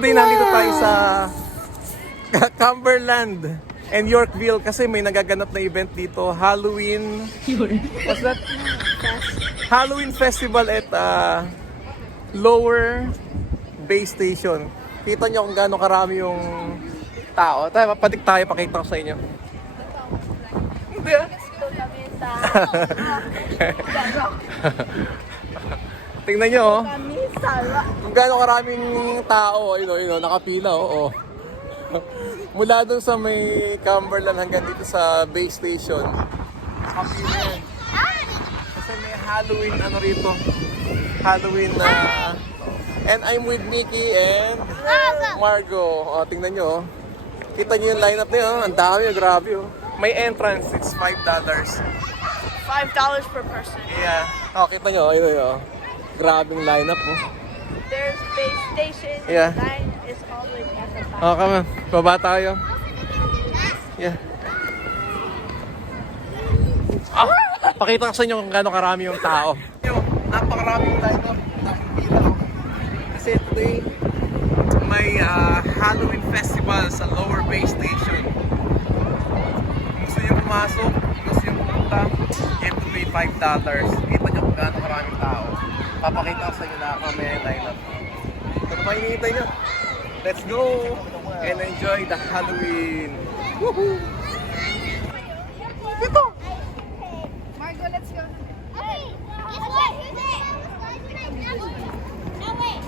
Nandito tayo sa Cumberland and Yorkville kasi may nagaganap na event dito. Halloween. What's that? Halloween Festival at Lower Bay Station. Kita nyo kung gaano karami yung tao. Tayo, papatik tayo, pakita ko sa inyo. Hindi ah. Tingnan nyo oh. Kung gaano karaming tao. Ayun, nakapila oh. Mula dun sa may Cumberland hanggang dito sa Bay Station. Nakapila yan. Kasi may Halloween rito. Halloween and I'm with Mickey and Margo. Oh, tingnan nyo oh. Kita nyo yung lineup niyo oh. Ang dami oh, grabe oh. May entrance, it's $5. $5 per person. Yeah. Oh, kita nyo, ayun oh. Grabing lineup oh. There's Bay Station. Yeah. Line is all the way at the back. Oh, come on. Baba tayo. Yeah. Ah, pakita ko sa inyo kung gaano karami yung tao. Napakaraming lineup. Kasi today, may Halloween Festival sa Lower Bay Station. Gusto nyo pumasok, gusto nyo pumunta, you have to pay $5. Kita nyo kung gaano karaming tao. Papakita ko sa inyo na kami lineup. Ano pa hinihintay nyo? Let's go and enjoy the Halloween. Woohoo! Ito! Margo, let's go. Hey, guess what? No, wait.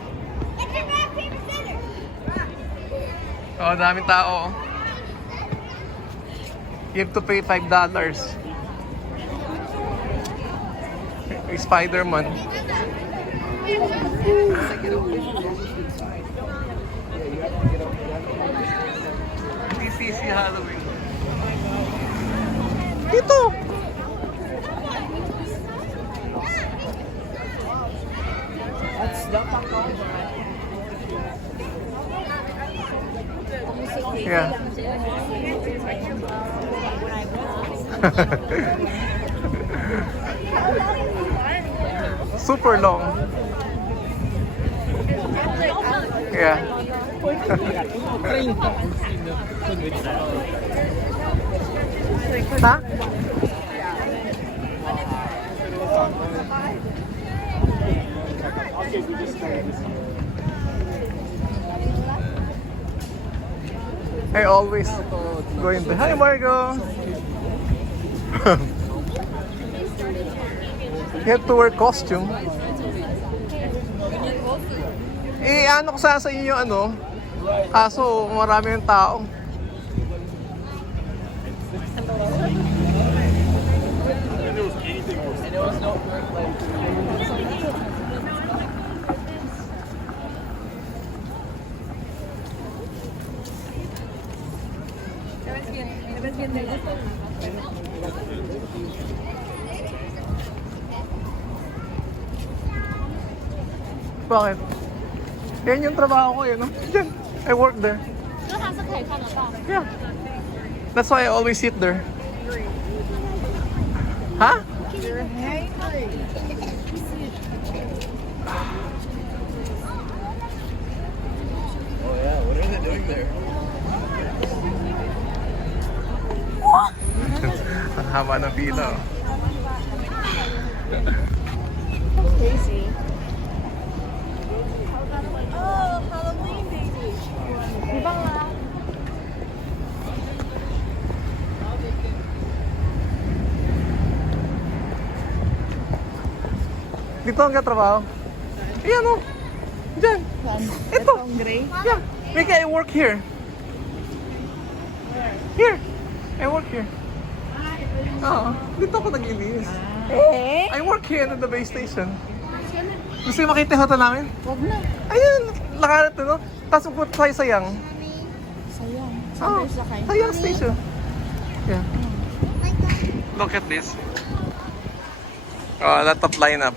It's your rock, paper, scissors. Oh, daming tao. You have to pay $5. May Spider-Man. DCC Halloween. Ito! Yeah. Super long. Yeah. Ha? I always go in there. Hi, Margo. You have to wear costume. Eh, ano ko sa inyo yung ano? Kaso, marami yung tao. Bakit? Yan yung trabaho ko no? Diyan. I work there. Yeah. That's why I always sit there. Ha? Oh yeah, what are they doing there? Ang haba ng pila. Crazy. Oh, Halloween, baby. Diba nga? Dito ang katrabaho. Ayan o. Diyan. Ito. Itong gray? Yeah. Mika, I work here. Here. I work here. Oo. Dito ako nag-ilis. Eh? I work here at the base station. Gusto yung makita yung hotel namin? Wag na. Ayun. Lakarat no? Tapos pupunta tayo sa Yang. Sayang. Oh, Saan tayo sa Yang station. Yeah. Look at this. Oh, a lot of lineup.